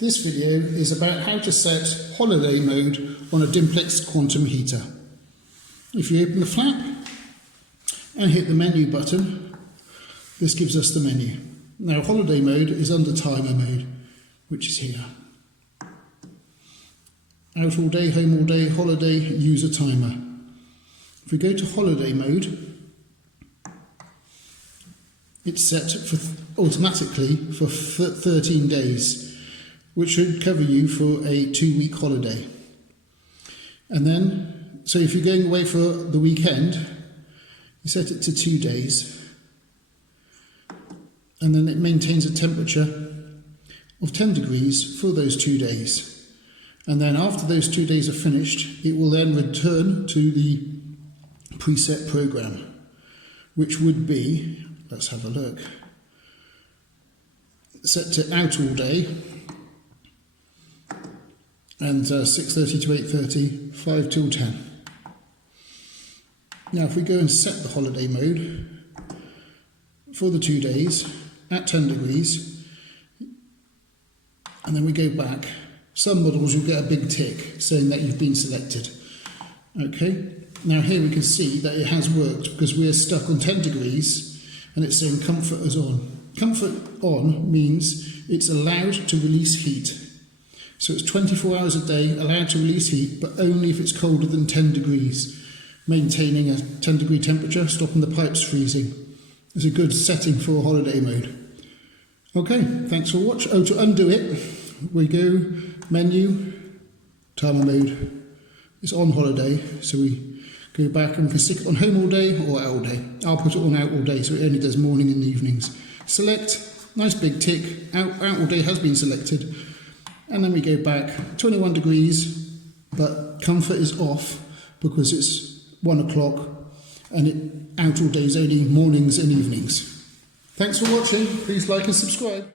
This video is about how to set holiday mode on a Dimplex quantum heater. If you open the flap and hit the menu button, this gives us the menu. Now holiday mode is under timer mode, which is here. Out all day, home all day, holiday, user timer. If we go to holiday mode, it's set for automatically for 13 days. Which should cover you for a 2-week holiday. And then, so if you're going away for the weekend, you set it to 2 days. And then it maintains a temperature of 10 degrees for those 2 days. And then after those 2 days are finished, it will then return to the preset program, which would be, let's have a look, set to out all day, and 6:30 to 8:30, 5 till 10. Now if we go and set the holiday mode for the 2 days at 10 degrees, and then we go back, some models you'll get a big tick saying that you've been selected. Okay, now here we can see that it has worked because we're stuck on 10 degrees and it's saying comfort is on. Comfort on means it's allowed to release heat. So it's 24 hours a day allowed to release heat, but only if it's colder than 10 degrees, maintaining a 10 degree temperature, stopping the pipes freezing. It's a good setting for holiday mode. Okay, thanks for watching. Oh, to undo it, we go menu, timer mode. It's on holiday, so we go back and we can stick it on home all day or out all day. I'll put it on out all day, so it only does morning and evenings. Select, nice big tick, out all day has been selected. And then we go back 21 degrees, but comfort is off because it's 1 o'clock and it out all day is only mornings and evenings. Thanks for watching. Please like and subscribe.